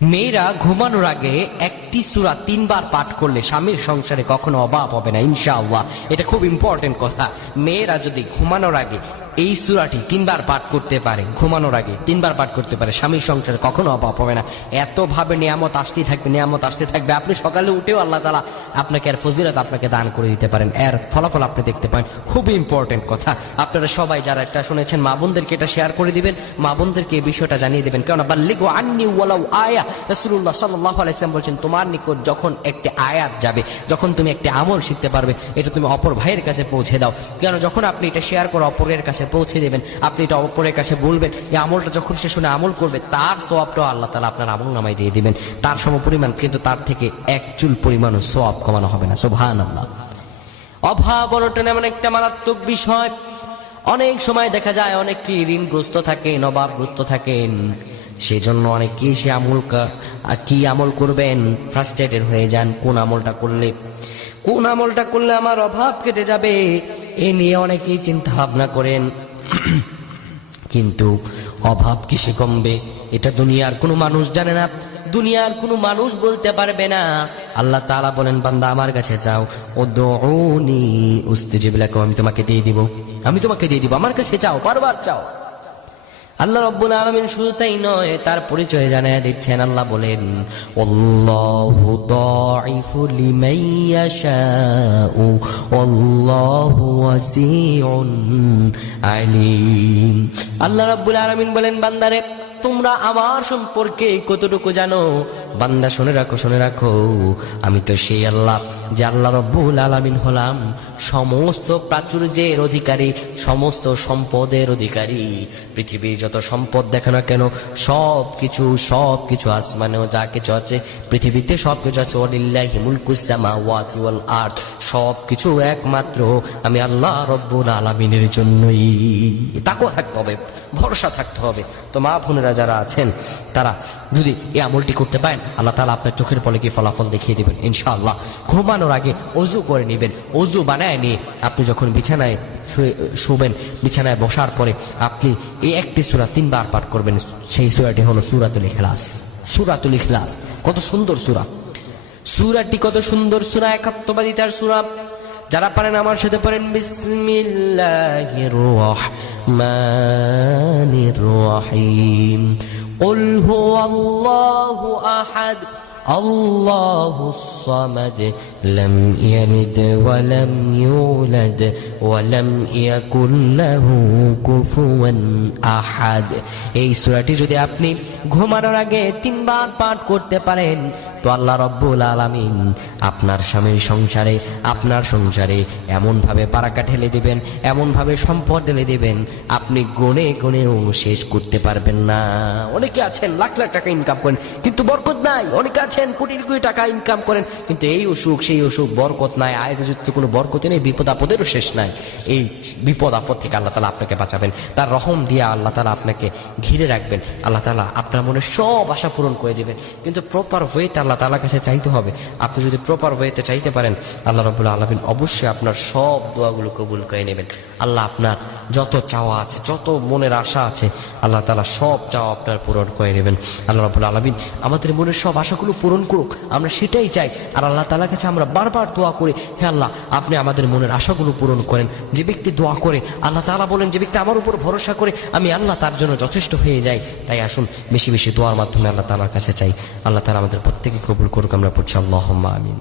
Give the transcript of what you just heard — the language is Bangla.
মেয়েরা ঘুমানোর আগে একটি সূরা 3 বার পাঠ করলে স্বামীর সংসারে কখনো অভাব হবে না ইনশাআল্লাহ। এটা খুব ইম্পর্টেন্ট কথা। মেয়েরা যদি ঘুমানোর আগে এই সূরাটি 3 বার পাঠ করতে পারে, ঘুমানোর আগে 3 বার পাঠ করতে পারে, স্বামীর সংসারে কখনো অভাব হবে না। এতভাবে নিয়ামত আসতেই থাকবে, নিয়ামত আসতে থাকবে। আপনি সকালে উঠেও আল্লাহ তাআলা আপনাকে এর ফজিলত আপনাকে দান করে দিতে পারেন, এর ফলাফল আপনি দেখতে পারেন। খুবই ইম্পর্টেন্ট কথা। আপনারা সবাই যারা একটা শুনেছেন মা বোনদেরকে এটা শেয়ার করে দিবেন, মা বোনদেরকে এই বিষয়টা জানিয়ে দিবেন। কেননা বাল্লিগু আন্নি ওয়ালাউ আয়া, রাসূলুল্লাহ সাল্লাল্লাহু আলাইহি ওয়াসাল্লাম বলেছেন, তোমার নিকট যখন একটি আয়াত যাবে, যখন তুমি একটি আমল শিখতে পারবে, এটা তুমি অপর ভাইয়ের কাছে পৌঁছে দাও। কেন যখন আপনি এটা শেয়ার করে অপরের কাছে পৌঁছে দেবেন, আপনি এটা অপরের কাছে বলবেন, এই আমলটা যখন সে শুনে আমল করবে, তার সওয়াবটা আল্লাহ তাআলা আপনার আমলনামায় দিয়ে দিবেন, তার সমপরিমাণ, কিন্তু তার থেকে এক চুল পরিমাণও সওয়াব কমানো হবে না। সুবহানাল্লাহ। অভাব অনটন এমন একটা মারাত্মক বিষয়। অনেক সময় দেখা যায় অনেকে ঋণগ্রস্ত থাকেন, অভাবগ্রস্ত থাকেন, সেজন্য অনেকে সে কি আমল করবেন ফ্রাস্ট্রেটেড হয়ে যান। কোন আমলটা করলে আমার অভাব কেটে যাবে, এ নিয়ে অনেকেই চিন্তা ভাবনা করেন। কিন্তু অভাব কিসে কমবে এটা দুনিয়ার কোনো মানুষ জানে না, দুনিয়ার কোনো মানুষ বলতে পারবে না। আল্লাহ তাআলা বলেন, বান্দা আমার কাছে যাও, উদউনি উস্তাজিব লাকুম, আমি তোমাকে দিয়ে দিব, আমার কাছে চাও, বারবার চাও। আল্লাহ রাব্বুল আলামিন শুধু তাই নয়, তার পরিচয় জানায় দিচ্ছেন। আল্লাহ বলেন, আল্লাহু দাঈফু লিমান ইয়াশাউ ওয়াল্লাহু ওয়াসিউন আলিম। আল্লাহ রাব্বুল আলামিন বলেন, বান্দারে তোমরা আমার সম্পর্কে কতটুকু জানো? বান্দা শুনে রাখো, আমি তো সেই আল্লাহ যে আল্লাহ রাব্বুল আলামিন হলাম সমস্ত প্রাচুর্যের অধিকারী, সমস্ত সম্পদের অধিকারী। পৃথিবীর যত সম্পদ দেখো না কেন, সবকিছু আসমানেও যা কিছু আছে, পৃথিবীতে সবকিছু আছে, ওয়ালিল্লাহি মুলকুস সামাওয়াতি ওয়াল আরদ, সবকিছু একমাত্র আমি আল্লাহ রাব্বুল আলামিনের জন্যই। তাকওয়া থাকতে হবে, ভরসা থাকতে হবে। তো মা বোনেরা যারা আছেন, তারা যদি এই আমলটি করতে পারেন, আল্লাহ তাআলা আপনার চোখের পলকে ফলাফল দেখিয়ে দিবেন ইনশাআল্লাহ। ঘুমানোর আগে অজু করে নেবেন, অজু বানায় নিয়ে আপনি যখন বিছানায় শুবেন, বিছানায় বসার পরে আপনি এই একটি সূরা 3 বার পাঠ করবেন। সেই সূরাটি হলো সূরাতুল ইখলাস। সূরাতুল ইখলাস কত সুন্দর সূরা, সূরাটি কত সুন্দর সূরা, একাত্মবাদিতার সূরা। যারা পারেন আমার সাথে পড়েন, বিসমিল্লাহির রহমানির রহিম। কুল হুয়াল্লাহু আহাদ আল্লাহুস সামাদ লাম ইয়ালিদ ওয়া লাম ইউলাদ ওয়া লাম ইয়াকুল লাহু কুফুয়ান আহাদ। এই সূরাটি যদি আপনি ঘুমানোর আগে 3 বার পাঠ করতে পারেন, তো আল্লাহ রাব্বুল আলামিন আপনার স্বামীর সংসারে, আপনার সংসারে এমন ভাবে বারাকা ঢেলে দিবেন, এমন ভাবে সম্পদ ঢেলে দিবেন, আপনি গুণেও শেষ করতে পারবেন না। অনেকে আছেন লাখ লাখ টাকা ইনকাম করেন কিন্তু বরকত নাই, অনেকে আছেন কোটি কোটি টাকা ইনকাম করেন কিন্তু এই অসুখ সেই অসুখ, বরকত নাই, আয়ের যদি কোনো বরকত নেই, বিপদ আপদেরও শেষ নাই। এই বিপদ আপদ থেকে আল্লাহ তাআলা আপনাকে বাঁচাবেন, তার রহম দিয়ে আল্লাহ তাআলা আপনাকে ঘিরে রাখবেন, আল্লাহ তাআলা আপনার মনে সব আশা পূরণ করে দিবেন। কিন্তু প্রপার ওয়েতে আল্লাহ তাআলার কাছে চাইতে হবে। আপনি যদি প্রপার ওয়েতে চাইতে পারেন, আল্লাহ রাব্বুল আলামিন অবশ্যই আপনার সব দোয়াগুলো কবুল করে নেবেন। আল্লাহ আপনার যত চাওয়া আছে, যত মনের আশা আছে, আল্লাহ তাআলা সব চাওয়া আপনার পূরণ করে নেবেন। আল্লাহ রাব্বুল আলামিন আমাদের মনের সব আশাগুলো পূরণ করুক, আমরা সেটাই চাই। আর আল্লাহ তাআলার কাছে আমরা বারবার দোয়া করি, হে আল্লাহ আপনি আমাদের মনের আশাগুলো পূরণ করেন। যে ব্যক্তি দোয়া করে, আল্লাহ তাআলা বলেন, যে ব্যক্তি আমার উপর ভরসা করে, আমি আল্লাহ তার জন্য যথেষ্ট হয়ে যাই। তাই আসুন বেশি বেশি দোয়ার মাধ্যমে আল্লাহ তাআলার কাছে চাই। আল্লাহ তাআলা আমাদের প্রত্যেককে কবুল করুক। আমরা পড়ছি আল্লাহুম্মা আমিন।